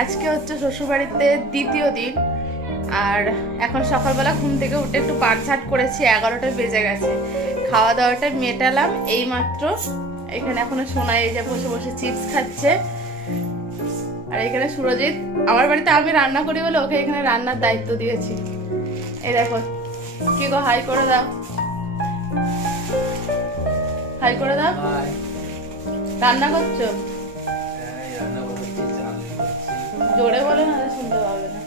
আজকে হচ্ছে শ্বশুরবাড়িতে দ্বিতীয় দিন। আর এখন সকালবেলা ঘুম থেকে উঠে একটু পাটঝাট করেছি, 11টা বেজে গেছে। খাওয়া দাওয়াটা মেটালাম এই মাত্র। এখানে এখনো সোনাই এই যে বসে বসে চিপস খাচ্ছে। আর এখানে সুরজিৎ, আমার বাড়িতে আমি রান্না করি বলে ওকে এখানে রান্নার দায়িত্ব দিয়েছি। এই দেখো, কি গো, হাই করে দাও, হাই করে দাও। রান্না করছো? জোরে বলে না, শুনতে পাবে না।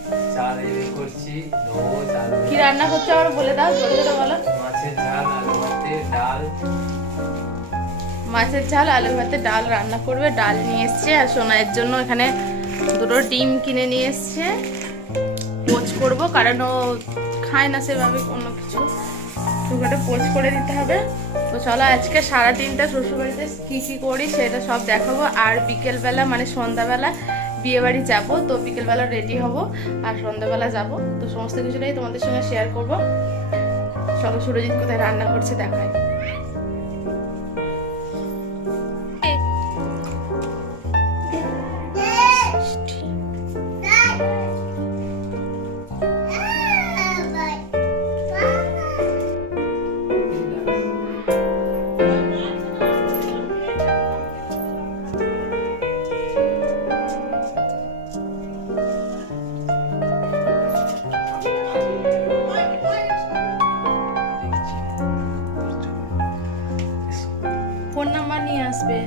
কি রান্না করছো আবার বলে দাও, জোরে জোরে বলো। মাছের ঝাল, আলু ভাতে, ডাল। মাছের ঝাল, আলু ভাতে, ডাল রান্না করবে। ডাল নিয়ে এসছে। আর সোনাইয়ের জন্য এখানে দুটো ডিম কিনে নিয়ে এসছে। পোচ করবো, কারণ ও খায় না সেভাবে কোনো কিছু, টুকরোটা পোচ করে দিতে হবে। তো চলো আজকে সারাদিনটা শ্বশুরবাড়িতে কি কি করি সেটা সব দেখাবো। আর বিকেলবেলা মানে সন্ধ্যাবেলা বিয়ে বাড়ি যাবো, তো বিকেলবেলা রেডি হব আর সন্ধ্যাবেলা যাব। তো সমস্ত কিছুটাই তোমাদের সঙ্গে শেয়ার করবো। চলো সুরজিৎ কোথায় রান্না করছে দেখাই। ফোন নাম্বার নিয়ে আসবে।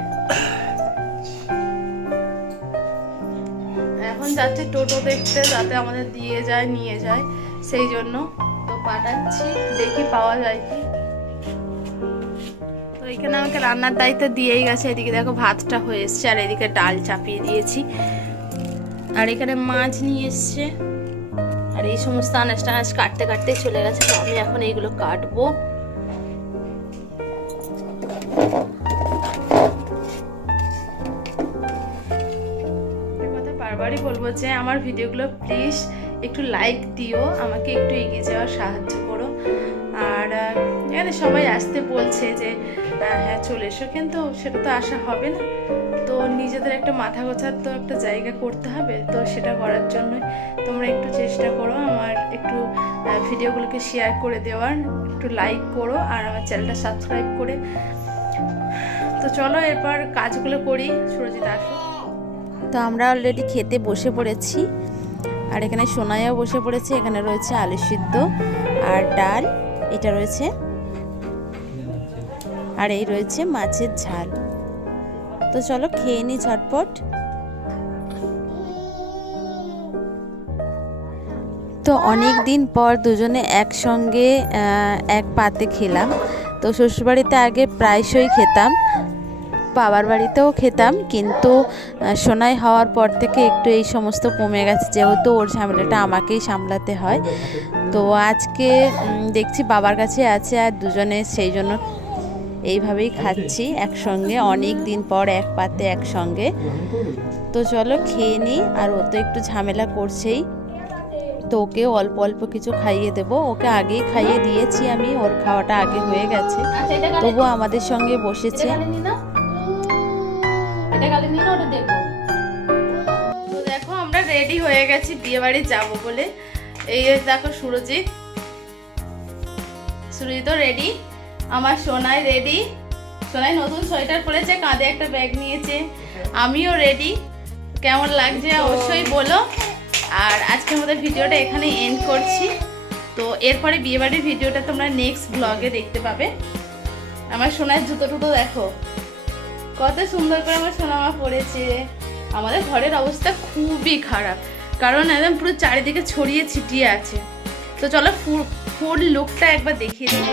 এখন যাচ্ছি টোটো দেখতে, যাতে আমাদের দিয়ে যায় নিয়ে যায়, সেই জন্য তো পাঠাচ্ছি, দেখি পাওয়া যায় কি। তো এখানে আমাকে রান্নার দায়িত্ব দিয়েই গেছে। এদিকে দেখো ভাতটা হয়ে এসছে, আর এদিকে ডাল চাপিয়ে দিয়েছি। আর এখানে মাছ নিয়ে এসছে। আর এই সমস্ত আনাজ টানাজ কাটতে কাটতে চলে গেছে। তো আমি এখন এইগুলো কাটবো। বারবারই বলবো যে আমার ভিডিওগুলো প্লিজ একটু লাইক দিও, আমাকে একটু এগিয়ে যাওয়ার সাহায্য করো। আর এখানে সবাই আসতে বলছে যে হ্যাঁ চলে এসো, কিন্তু সেটা তো আসা হবে না। তো নিজেদের একটা মাথা গোছার তো একটা জায়গা করতে হবে, তো সেটা করার জন্য তোমরা একটু চেষ্টা করো আমার একটু ভিডিওগুলোকে শেয়ার করে দেওয়ার, একটু লাইক করো আর আমার চ্যানেলটা সাবস্ক্রাইব করে। তো চলো এরপর কাজগুলো করি, সুরজিৎ আসো। তো আমরা অলরেডি খেতে বসে পড়েছি। আর এখানে সোনাইও বসে পড়েছে। এখানে রয়েছে আলু সিদ্ধ আর ডাল, এটা রয়েছে, আর এই রয়েছে মাছের ঝাল। তো চলো খেয়ে নি ঝটপট। তো অনেক দিন পর দুজনে একসঙ্গে এক পাতে খেলাম। তো শ্বশুরবাড়িতে আগে প্রায়শই খেতাম, বাবার বাড়িতেও খেতাম, কিন্তু সোনাই হওয়ার পর থেকে একটু এই সমস্ত কমে গেছে, যেহেতু ওর ঝামেলাটা আমাকেই সামলাতে হয়। তো আজকে দেখছি বাবার কাছে আছে আর দুজনে সেই জন্য এইভাবেই খাচ্ছি একসঙ্গে, অনেক দিন পর এক পাতে একসঙ্গে। তো চলো খেয়ে নিই। আর ও তো একটু ঝামেলা করছেই, তো ওকেও অল্প অল্প কিছু খাইয়ে দেবো। ওকে আগেই খাইয়ে দিয়েছি আমি, ওর খাওয়াটা আগে হয়ে গেছে, তবুও আমাদের সঙ্গে বসেছে। তো দেখো আমরা রেডি হয়ে গেছি বিয়ে বাড়ি যাবো বলে। এই দেখো সুরজিৎ রেডি, আমার সোনাই রেডি। সোনাই নতুন সোয়েটার পরেছে, কাঁধে একটা ব্যাগ নিয়েছে। আমিও রেডি। কেমন লাগছে অবশ্যই বলো। আর আজকে আমাদের ভিডিওটা এখানে এন্ড করছি। তো এরপরে বিয়ে বাড়ির ভিডিওটা তোমরা নেক্সট ব্লগে দেখতে পাবে। আমার সোনার জুতো টুতো দেখো কত সুন্দর করে আমার সোনামা পরেছে। আমাদের ঘরের অবস্থা খুবই খারাপ, কারণ একদম পুরো চারিদিকে ছড়িয়ে ছিটিয়ে আছে। তো চলো ফুল লুকটা একবার দেখিয়ে দিই।